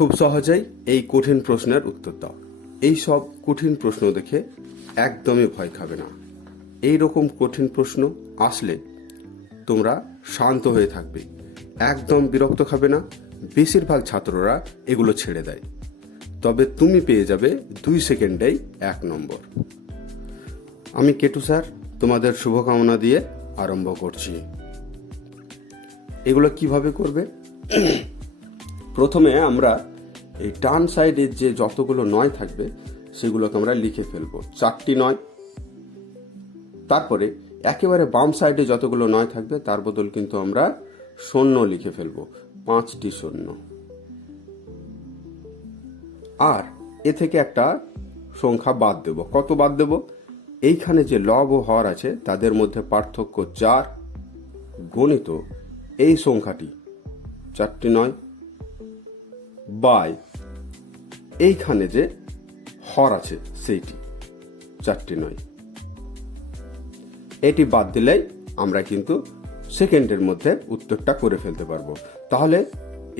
খুব সহজেই এই কঠিন প্রশ্নের উত্তর দাও। এই সব কঠিন প্রশ্ন দেখে একদমই ভয় খাবে না। এই রকম কঠিন প্রশ্ন আসলে তোমরা শান্ত হয়ে থাকবে, একদম বিরক্ত খাবে না। বেশিরভাগ ছাত্ররা এগুলো ছেড়ে দেয়, তবে তুমি পেয়ে যাবে 2 সেকেন্ডেই 1 নম্বর। আমি কেটু স্যার তোমাদের শুভকামনা দিয়ে আরম্ভ করছি। এগুলো কিভাবে করবে? প্রথমে আমরা এই ডান সাইডে যে যতগুলো 9 থাকবে সেগুলোকে আমরা লিখে ফেলবো, 4টি 9। তারপরে একেবারে বাম সাইডে যতগুলো 9 থাকবে তার বদল কিন্তু আমরা 0 লিখে ফেলবো, 5টি 0। আর এ থেকে একটা সংখ্যা বাদ দেব। কত বাদ দেব? এইখানে যে লব ও হর আছে তাদের মধ্যে পার্থক্য 4 গণিত এই সংখ্যাটি 4টি 9 বাই এইখানে যে হর আছে সেইটি 4টি 9। এটি বাদ দিলেই আমরা কিন্তু সেকেন্ডের মধ্যে উত্তরটা করে ফেলতে পারবো। তাহলে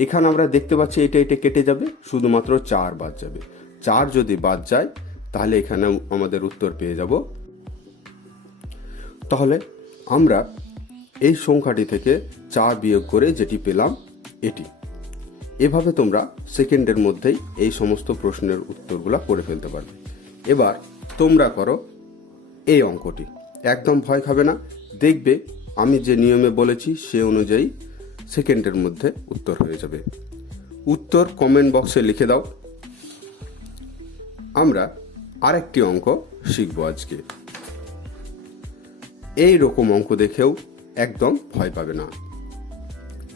এখানে আমরা দেখতে পাচ্ছি এটা কেটে যাবে, শুধুমাত্র 4 বাদ যাবে। 4 যদি বাদ যায় তাহলে এখানে আমাদের উত্তর পেয়ে যাব। তাহলে আমরা এই সংখ্যাটি থেকে 4 বিয়োগ করে যেটি পেলাম এটি। এভাবে তোমরা সেকেন্ডের মধ্যেই এই সমস্ত প্রশ্নের উত্তরগুলো করে ফেলতে পারবে। এবার তোমরা করো এই অঙ্কটি। একদম ভয় খাবে না, দেখবে আমি যে নিয়মে বলেছি সে অনুযায়ী সেকেন্ডের মধ্যে উত্তর হয়ে যাবে। উত্তর কমেন্ট বক্সে লিখে দাও। আমরা আরেকটি অঙ্ক শিখব আজকে। এই রকম অঙ্ক দেখেও একদম ভয় পাবে না।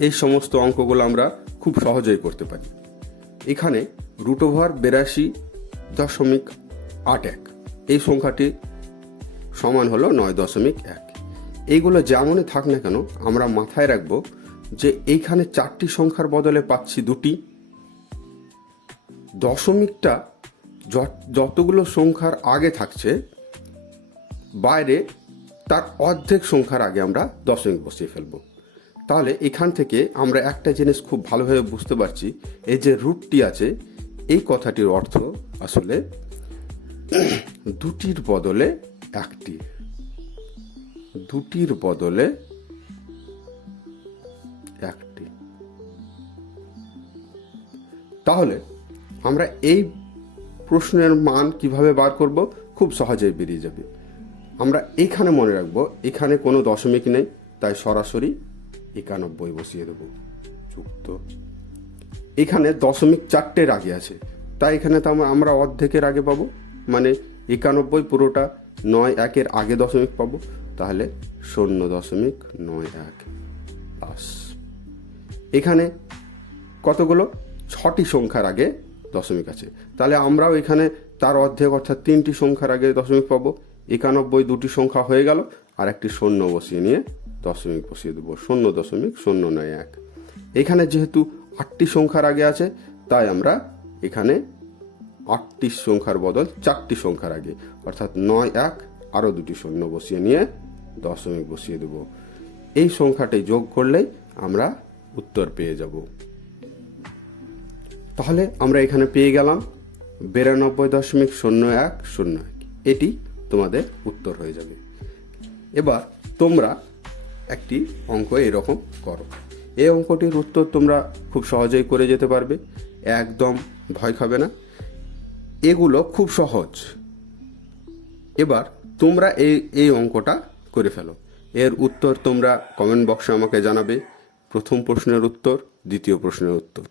এই সমস্ত অঙ্কগুলো আমরা খুব সহজেই করতে পারি। এখানে √82.81 এই সংখ্যাটি সমান হলো 9.1। এইগুলো যেমনই থাক না কেন আমরা মাথায় রাখবো যে এইখানে 4টি সংখ্যার বদলে পাচ্ছি 2টি। দশমিকটা যতগুলো সংখ্যার আগে থাকছে বাইরে তার অর্ধেক সংখ্যার আগে আমরা দশমিক বসিয়ে ফেলবো। তাহলে এখান থেকে আমরা একটা জিনিস খুব ভালোভাবে বুঝতে পারছি, এই যে রুটটি আছে এই কথাটির অর্থ আসলে 2টির বদলে 1টি, 2টির বদলে 1টি। তাহলে আমরা এই প্রশ্নের মান কিভাবে বার করব? খুব সহজেই বেরিয়ে যাবে। আমরা এখানে মনে রাখবো এখানে কোনো দশমিক নেই, তাই সরাসরি 91 বসিয়ে দেব যুক্ত। এখানে দশমিক 4টের আগে আছে, তাই এখানে তো আমরা অর্ধেকের আগে পাবো, মানে 91 পুরোটা 9.1 আগে দশমিক পাবো, তাহলে 0.91 প্লাস। এখানে কতগুলো? 6টি সংখ্যার আগে দশমিক আছে, তাহলে আমরাও এখানে তার অর্ধেক অর্থাৎ 3টি সংখ্যার আগে দশমিক পাবো। 91 2টি সংখ্যা হয়ে গেল, আর একটি 0 বসিয়ে নিয়ে দশমিক বসিয়ে দেবো, 0.091। এখানে যেহেতু 8টি সংখ্যার আগে আছে তাই আমরা এখানে 8টি সংখ্যার বদল 4টি সংখ্যার আগে অর্থাৎ 91 আরও 2টি 0 বসিয়ে নিয়ে দশমিক বসিয়ে দেব। এই সংখ্যাটি যোগ করলেই আমরা উত্তর পেয়ে যাব। তাহলে আমরা এখানে পেয়ে গেলাম 92.0101। এটি তোমাদের উত্তর হয়ে যাবে। এবার তোমরা একটি অঙ্ক এরকম করো। এই অঙ্কটির উত্তর তোমরা খুব সহজেই করে যেতে পারবে, একদম ভয় খাবে না। এগুলো খুব সহজ। এবার তোমরা এই অঙ্কটা করে ফেলো। এর উত্তর তোমরা কমেন্ট বক্সে আমাকে জানাবে। প্রথম প্রশ্নের উত্তর, দ্বিতীয় প্রশ্নের উত্তর।